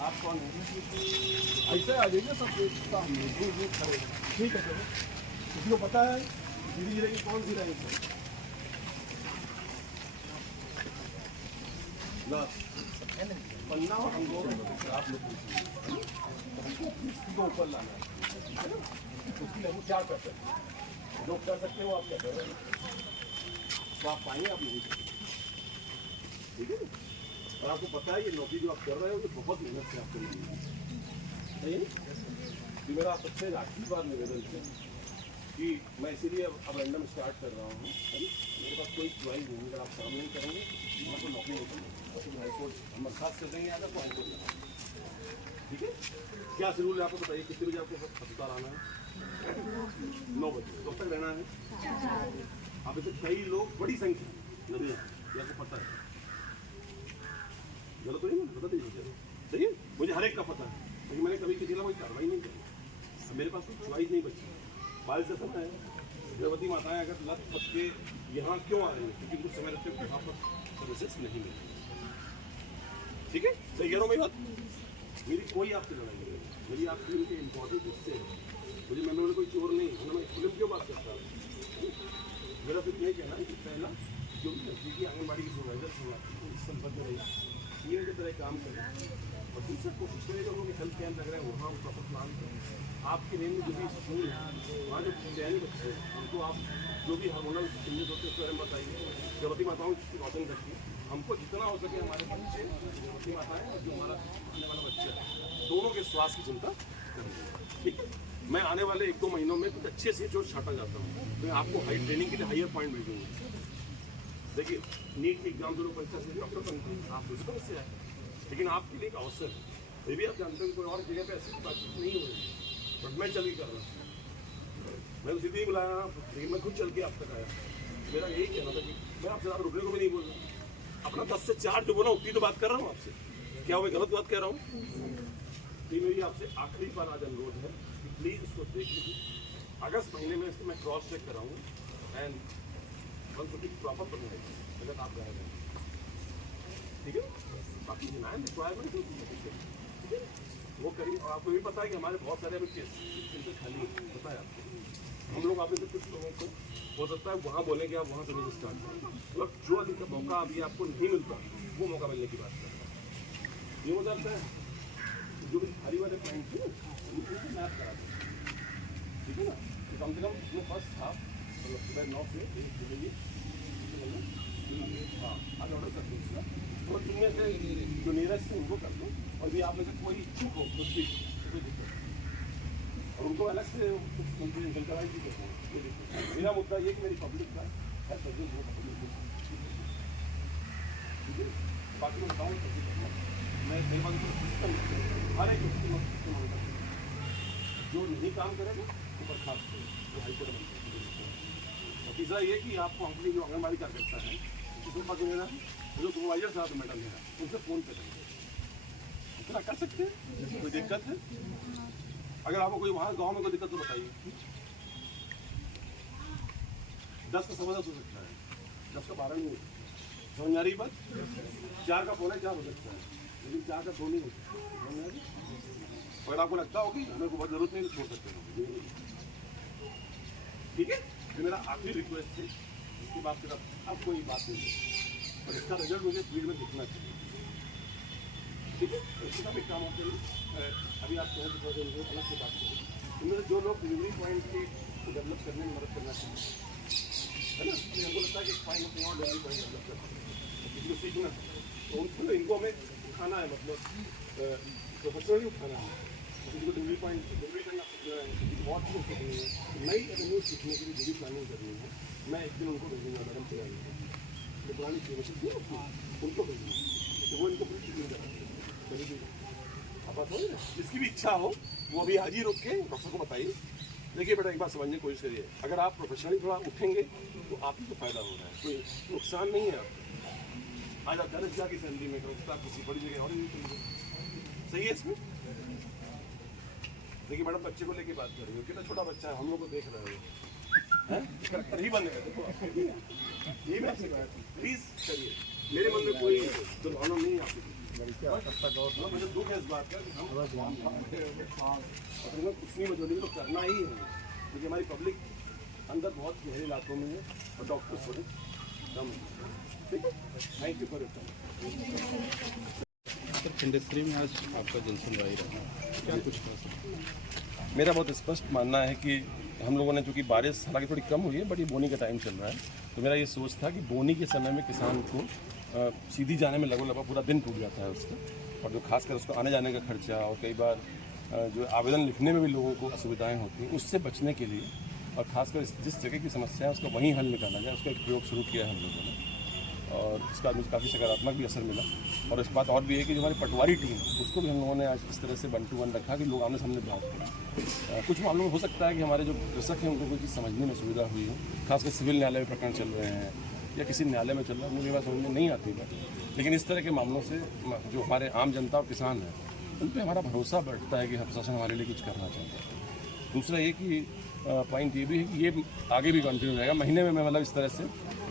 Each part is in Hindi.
आप कौन है? ऐसे आ जाइए सब सामने खड़े। ठीक है, चलो किसी को पता है धीरे धीरे की कौन सी लाइन है? पन्ना और अंगूर आप लोग को ऊपर लाना है, उसके लिए हम क्या कर सकते हैं? जो कर सकते हो आप क्या कर रहे हैं, तो आप पाएंगे, आप नहीं कर सकते। ठीक है, और आपको पता है ये नौकरी जो आप कर रहे हो ये बहुत मेहनत से आपको मिली है। ये मेरा सबसे आखिरी बार निवेदन है कि मैं इसीलिए अब रैंडम स्टार्ट कर रहा हूँ। मेरे पास कोई च्वाइस नहीं, अगर आप काम नहीं करेंगे मैं तो नौकरी नहीं करूँगा, तो हाईकोर्ट हम बर्खास्त कर देंगे आगे तो हाईकोर्ट जाना। ठीक है, क्या शेड्यूल है आपको बताइए, कितने बजे आपको अस्पताल आना है? 9 बजे। कब तक रहना है? अब इसे कई लोग बड़ी संख्या नदियाँ, ये आपको पता है, गलत नहीं पता दीजिए। सही है, मुझे हर एक का पता है, लेकिन मैंने कभी किसी का कोई कार्रवाई नहीं की। मेरे पास कोई च्वाइस नहीं बची। बारिश का समय है, गर्भवती माताएं अगर लत पट के यहाँ क्यों आ रही है? क्योंकि कुछ समय रहते वहाँ पर सर्विसेस नहीं मिल रही। ठीक है, सही कह रहा हूँ मैं बात। मेरी कोई आपसे लड़ाई नहीं है, मेरी आपकी उनके इम्पोर्टेंट हिस्से है। मुझे मैं कोई चोर नहीं हूँ, मैं फिल्म क्यों बात करता हूँ? मेरा सिर्फ नहीं कहना है कि पहला जो भी नजदीकी आंगनबाड़ी की सुपरवाइजर हुआ संपर्क में रही टीम की तरह काम करें, और दूसरा कोशिश करें जो लोग हेल्थ कैंप लग रहे हैं वहाँ प्रॉपर प्लान करें। आपके रेंज में जो भी स्कूल है वहाँ जो चयन बच्चे हैं उनको आप जो भी हार्मोनल चेंजेस होते हैं उसके बारे में बताइए। गर्भवती माताओं की प्रिकॉशन रखिए, हमको जितना हो सके हमारे बच्चे गर्भवती माताएं और जो हमारा आने वाला बच्चा है दोनों के स्वास्थ्य की चिंता करें। ठीक है, मैं आने वाले 1-2 महीनों में कुछ अच्छे से जो छाटा जाता हूँ, मैं आपको हाई ट्रेनिंग के लिए हायर पॉइंट भेजूँगा। देखिए, नीट की एग्जाम जो लोग परीक्षा से डॉक्टर बनते हैं आप उसको से आए, लेकिन आपके लिए एक अवसर है। ये भी आप जानते हो कोई और जगह पे ऐसी बातचीत नहीं हो रही, बट मैं चल ही कर रहा हूँ। मैं उसी दिन बुलाया, लेकिन मैं खुद चल के आप तक आया। मेरा यही कहना था कि मैं आपसे ज़्यादा रुकने को भी नहीं बोल रहा, अपना 10 से 4 जो बोला उतनी तो बात कर रहा हूँ आपसे। क्या मैं गलत बात कह रहा हूँ? ये मेरी आपसे आखिरी बार आज अनुरोध है कि प्लीज़ इसको देख लीजिए। अगस्त महीने में इसको मैं क्रॉस चेक कराऊंगा एंड प्रॉपर बनाएगा अगर आप रह गए। ठीक है, बाकी रिक्वायरमेंट ठीक है वो करिए। और आपको भी पता है कि हमारे बहुत सारे अभी केस खाली पता है आपको। हम लोग आपने तो कुछ लोगों को हो सकता है वहाँ बोले कि आप वहाँ से नहीं स्टार्ट करें, मतलब जो अधिक मौका अभी आपको नहीं मिलता वो मौका मिलने की बात करता है। ये हो जाता है जो भी खाली वाले पॉइंट थे मैप करा दें। ठीक है ना, कम से कम इसमें फर्स्ट हाफ मतलब सुबह 9 से 1 बजे हाँ आगे ऑर्डर कर दो उसका, तो इनमें से जो नियरेस्ट है उनको कर दो। और भी आप में से कोई इच्छुक हो कुछ भी कोई दिक्कत और उनको अलग से इंकल्कराइज भी करते हैं। मेरा मुद्दा ये कि मेरी पब्लिक का है सर्विस हो। ठीक है, बाकी मैं बताऊँ मैं मेरे पास सिस्टम हर एक सिस्टम जो नहीं काम करेगा वो बर्खास्त है, वो हाईकोर्ट में। और तीसरा ये कि आपको अपनी जो आंगनबाड़ी कार्यकर्ता है उसके पास लेना है, जो सुपरवाइजर साहब मैडम है उनसे फ़ोन पे करेंगे, इतना कर सकते हैं। कोई दिक्कत है? अगर आपको कोई वहाँ गांव में कोई दिक्कत तो बताइए। 10 का 10:15 हो सकता है, 10 का 12 नहीं हो सकता, समझ आ रही बात? 4 का 4:45 हो सकता है, लेकिन 4 का 2 नहीं हो सकता। अगर आपको लगता हो कि हमें को बहुत जरूरत नहीं तो छोड़ सकते हैं। ठीक है, ये मेरा आखिरी रिक्वेस्ट है। इसके बाद फिर अब कोई बात नहीं है, और इसका रिजल्ट मुझे फील्ड में दिखना चाहिए। ठीक है, इसके साथ एक काम होते हैं अभी आप कहें तो अलग से बात करें। इनमें जो लोग डिलीवरी पॉइंट की डेवलप करने में मदद करना चाहिए है ना, तो हमको लगता है कि फाइन अपने और डिलीवरी पॉइंट डेवलप करना है, किसी को सीखना तो इनको हमें उठाना है, मतलब प्रोफेशनली उठाना है। किसी को डिलीवरी पॉइंट डिलीवरी करना बहुत चीज़ सीखनी है, नई एवेन्यू सीखने के लिए जो भी प्लानिंग करनी है मैं एक दिन उनको भेजूँगा मैडम से जो पुरानी चीज़ें उनको भेजूँगा, तो वो इनको पूरी चीज़ें करेंगे। आप समझ रहे? जिसकी भी इच्छा हो वो अभी आज ही रुक के डॉक्टर को बताइए। देखिए बेटा, एक बात समझने की कोशिश करिए, अगर आप प्रोफेशनली थोड़ा उठेंगे तो आप ही को फायदा हो रहा है, कोई नुकसान नहीं है आपको। आज आप 10,000 की सैलरी में करो तो आप किसी बड़ी जगह और नहीं करेंगे, सही है इसमें। देखिए मैडम, बच्चे को लेके बात कर रही हो, कितना छोटा बच्चा है, हम लोग को देख रहे हो, करेक्टर ही बन गए। देखो यही मैं आपसे कहा, प्लीज करिए, मेरे मन में कोई दुर्भावना नहीं है आपकी। मुझे दुख है इस बात का कि हम कुछ नहीं बदलेंगे तो करना ही है, क्योंकि हमारी पब्लिक अंदर बहुत गहरे इलाकों में है और डॉक्टर्स थोड़े कम है। ठीक है, thank you for your time. Sir, industry में आज आपका जनसुनवाई रहा, क्या कुछ कह सकते हैं? मेरा बहुत स्पष्ट मानना है कि हम लोगों ने, चूँकि बारिश हालांकि थोड़ी कम हुई है बट ये बोनी का टाइम चल रहा है, तो मेरा ये सोच था कि बोनी के समय में किसान को सीधी जाने में लगभग पूरा दिन टूट जाता है उसका, और जो खासकर उसको आने जाने का खर्चा और कई बार जो आवेदन लिखने में भी लोगों को असुविधाएं होती हैं, उससे बचने के लिए और खासकर जिस जगह की समस्या है उसका वहीं हल निकाला जाए, उसका एक प्रयोग शुरू किया है हम लोगों ने, और इसका मुझे काफ़ी सकारात्मक भी असर मिला। और इस बात और भी है कि जो हमारी पटवारी टीम उसको भी हम लोगों ने आज इस तरह से 1 to 1 रखा कि लोग आमने सामने बात करें। कुछ मामलों में हो सकता है कि हमारे जो कृषक हैं उनको कोई चीज़ समझने में सुविधा हुई हो, खासकर सिविल न्यायालय में प्रकरण चल रहे हैं या किसी न्यायालय में चल रहा है, मुझे बात समझ में नहीं आती है। लेकिन इस तरह के मामलों से जो हमारे आम जनता और किसान हैं उन पर हमारा भरोसा बढ़ता है कि प्रशासन हमारे लिए कुछ करना चाहता है। दूसरा ये कि पॉइंट ये भी है कि ये आगे भी कंटिन्यू रहेगा। महीने में मैं मतलब इस तरह से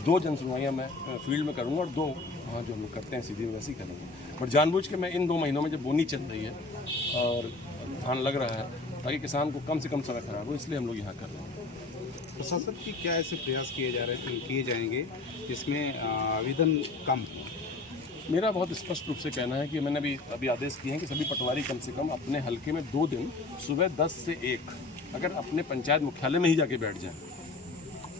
2 जनसुनवाइयाँ मैं फील्ड में करूँगा और 2 वहाँ जो हम लोग करते हैं सीधी वैसे ही करेंगे। और जानबूझ के मैं इन 2 महीनों में जब बोनी चल रही है और धान लग रहा है ताकि किसान को कम से कम समय खराब हो, इसलिए हम लोग यहाँ कर रहे हैं। प्रशासन की क्या ऐसे प्रयास किए जा रहे हैं, किए जाएंगे जिसमें आवेदन कम हो? मेरा बहुत स्पष्ट रूप से कहना है कि मैंने अभी आदेश किए हैं कि सभी पटवारी कम से कम अपने हल्के में 2 दिन सुबह 10 से 1 अगर अपने पंचायत मुख्यालय में ही जाके बैठ जाएं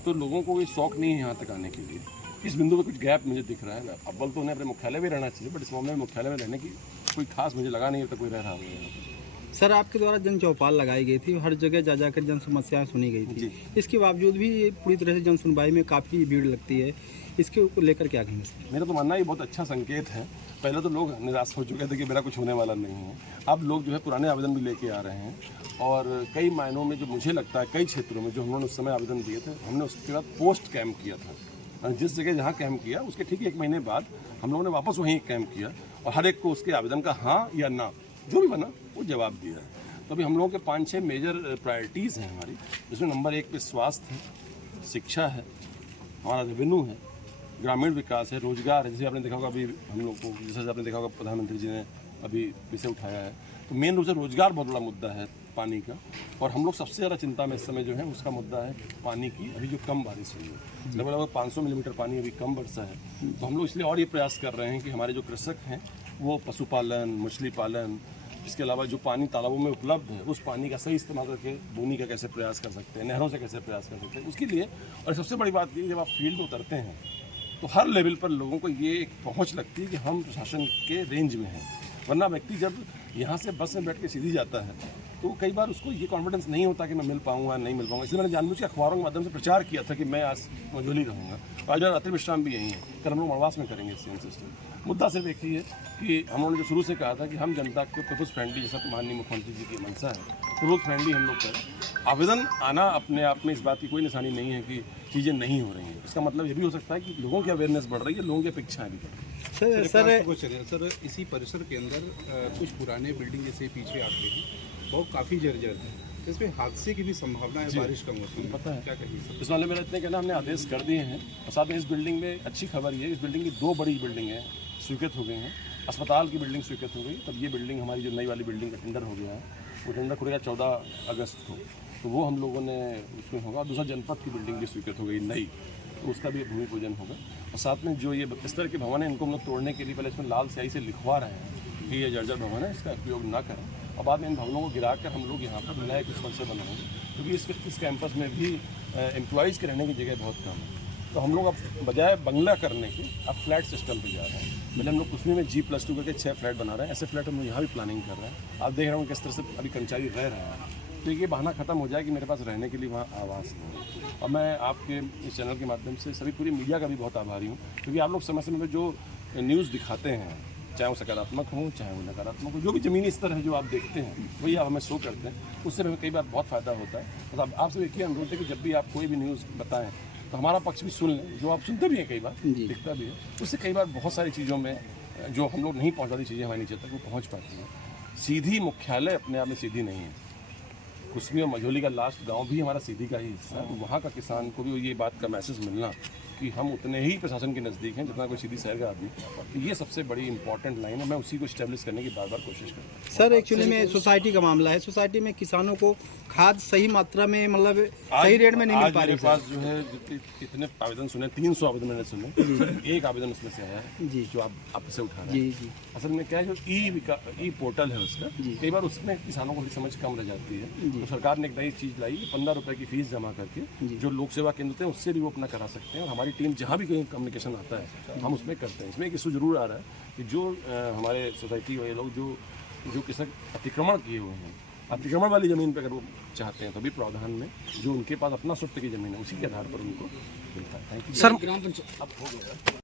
तो लोगों को कोई शौक नहीं है यहाँ तक आने के लिए। इस बिंदु पे कुछ गैप मुझे दिख रहा है ना। अव्वल तो उन्हें अपने मुख्यालय भी रहना चाहिए, बट इस मामले में मुख्यालय में रहने की कोई खास मुझे लगा नहीं है तो कोई रह रहा है। सर, आपके द्वारा जन चौपाल लगाई गई थी, हर जगह जा जाकर जन समस्याएं सुनी गई थी, इसके बावजूद भी पूरी तरह से जन सुनवाई में काफ़ी भीड़ लगती है, इसके लेकर क्या कहेंगे सर? मेरा तो मानना ये बहुत अच्छा संकेत है। पहले तो लोग निराश हो चुके थे कि मेरा कुछ होने वाला नहीं है, अब लोग जो है पुराने आवेदन भी लेके आ रहे हैं और कई मायनों में जो मुझे लगता है कई क्षेत्रों में जो हम लोगों ने उस समय आवेदन दिए थे, हमने उसके बाद पोस्ट कैंप किया था। जिस जगह जहाँ कैंप किया उसके ठीक 1 महीने बाद हम लोगों ने वापस वहीं कैंप किया और हर एक को उसके आवेदन का हाँ या ना जो भी बना वो जवाब दिया है। तो अभी हम लोगों के 5-6 मेजर प्रायोरिटीज़ हैं हमारी, जिसमें नंबर 1 पे स्वास्थ्य है, शिक्षा है, हमारा रेवेन्यू है, ग्रामीण विकास है, रोजगार है। जैसे आपने देखा होगा अभी हम लोग को, जैसे आपने देखा होगा प्रधानमंत्री जी ने अभी विषय उठाया है, तो मेन रूप से रोजगार बहुत बड़ा मुद्दा है पानी का। और हम लोग सबसे ज़्यादा चिंता में इस समय जो है उसका मुद्दा है पानी की। अभी जो कम बारिश हुई है, लगभग 500 मिलीमीटर पानी अभी कम वर्षा है, तो हम लोग इसलिए और ये प्रयास कर रहे हैं कि हमारे जो कृषक हैं वो पशुपालन, मछली पालन, इसके अलावा जो पानी तालाबों में उपलब्ध है उस पानी का सही इस्तेमाल करके बोनी का कैसे प्रयास कर सकते हैं, नहरों से कैसे प्रयास कर सकते हैं उसके लिए। और सबसे बड़ी बात ये, जब आप फील्ड में उतरते हैं तो हर लेवल पर लोगों को ये एक पहुंच लगती है कि हम प्रशासन के रेंज में हैं। वरना व्यक्ति जब यहाँ से बस में बैठ के सीधी जाता है तो कई बार उसको ये कॉन्फिडेंस नहीं होता कि मैं मिल पाऊंगा नहीं मिल पाऊंगा। इसलिए मैंने जानबूझ के अखबारों के माध्यम से प्रचार किया था कि मैं आज मजूली रहूँगा। आज रात्रि विश्राम भी यही है, कल हम लोग मड़वास में करेंगे सीएम सिस्टम। मुद्दा सिर्फ एक ही है कि हम लोगों ने जो शुरू से कहा था कि हम जनता के पीपुल्स फ्रेंडली, जैसा माननीय मुख्यमंत्री जी की मंशा है, पीपुल्स फ्रेंडली हम लोग करें। आवेदन आना अपने आप में इस बात की कोई निशानी नहीं है कि चीज़ें नहीं हो रही हैं। इसका मतलब ये भी हो सकता है कि लोगों की अवेयरनेस बढ़ रही है, लोगों की अपेक्षाएं भी बढ़ रही है। सर इसी परिसर के अंदर कुछ पुराने बिल्डिंग जैसे पीछे आते हैं वो काफ़ी जर्जर है, इसमें हादसे की भी संभावना है बारिश का मौसम। पता है क्या कहिए इस मामले में इतने कहना हमने आदेश कर दिए हैं। और साथ में इस बिल्डिंग में अच्छी खबर ये है, इस बिल्डिंग की 2 बड़ी बिल्डिंगें स्वीकृत हो गई हैं। अस्पताल की बिल्डिंग स्वीकृत हो गई, तब ये बिल्डिंग हमारी जो नई वाली बिल्डिंग का टेंडर हो गया है, वो टेंडर खुलेगा 14 अगस्त को, तो वो हम लोगों ने उसमें होगा। दूसरा जनपद की बिल्डिंग भी स्वीकृत हो गई नई, तो उसका भी भूमि पूजन होगा। और साथ में जो ये इस तरह के भवन है इनको हम लोग तोड़ने के लिए पहले इसमें लाल स्याही से लिखवा रहे हैं कि ये जर्जर भवन है, इसका उपयोग ना करें। और बाद में इन भवनों को गिराकर हम लोग यहाँ पर नए कुछ से बनाएंगे, क्योंकि इस कैंपस में भी एम्प्लॉयज़ के रहने की जगह बहुत कम है। तो हम लोग अब बजाय बंगला करने के अब फ्लैट सिस्टम पे जा रहे हैं। पहले हम लोग कुछ में G+2 करके 6 फ्लैट बना रहे हैं। ऐसे फ्लैट हम लोग यहाँ भी प्लानिंग कर रहे हैं। आप देख रहे हो किस तरह से अभी कर्मचारी रह रहे हैं, तो ये बहाना खत्म हो जाए कि मेरे पास रहने के लिए वहाँ आवास नहीं है। और मैं आपके इस चैनल के माध्यम से सभी पूरी मीडिया का भी बहुत आभारी हूँ, क्योंकि आप लोग समय समय पर जो न्यूज़ दिखाते हैं चाहे वो सकारात्मक हो चाहे वो नकारात्मक हो, जो भी ज़मीनी स्तर है जो आप देखते हैं वही आप हमें शो करते हैं, उससे हमें कई बार बहुत फ़ायदा होता है। मतलब आपसे एक ही अनुरोध है कि जब भी आप कोई भी न्यूज़ बताएं तो हमारा पक्ष भी सुन लें, जो आप सुनते भी हैं कई बार, दिखता भी है, उससे कई बार बहुत सारी चीज़ों में जो हम लोग नहीं पहुँचाती चीज़ें हमारे नीचे तक वो पहुँच पाती हैं। सीधी मुख्यालय अपने आप में सीधी नहीं है, कुसमी और मझोली का लास्ट गांव भी हमारा सीधी का ही हिस्सा है। वहाँ का किसान को भी ये बात का मैसेज मिलना कि हम उतने ही प्रशासन के नज़दीक हैं जितना कोई सीधी शहर का आदमी, तो ये सबसे बड़ी इंपॉर्टेंट लाइन है। मैं उसी को इस्टेब्लिश करने की बार बार कोशिश करता हूँ। सर एक्चुअली में सोसाइटी का मामला है, सोसाइटी में किसानों को खाद सही मात्रा में मतलब सही रेट में नहीं मिल पा रही। मेरे पास जो है कितने आवेदन सुने, 300 आवेदन मैंने सुने, एक आवेदन उसमें से आया है जी जो आप आपसे उठा रहे जी हैं। जी असल में क्या है, जो ई पोर्टल है उसका, कई बार उसमें किसानों को थोड़ी समझ कम रह जाती है। तो सरकार ने एक नई चीज़ लाई, 15 रुपए की फीस जमा करके जो लोक सेवा केंद्र होते हैं उससे भी वो अपना करा सकते हैं, और हमारी टीम जहाँ भी कहीं कम्युनिकेशन आता है हम उसमें करते हैं। इसमें एक इशू जरूर आ रहा है कि जो हमारे सोसाइटी वाले लोग जो किसान अतिक्रमण किए हुए हैं, अतिक्रमण वाली ज़मीन पर अगर वो चाहते हैं तो भी प्रावधान में जो उनके पास अपना स्वत्व की ज़मीन है उसी के आधार पर उनको मिलता है। Thank you sir.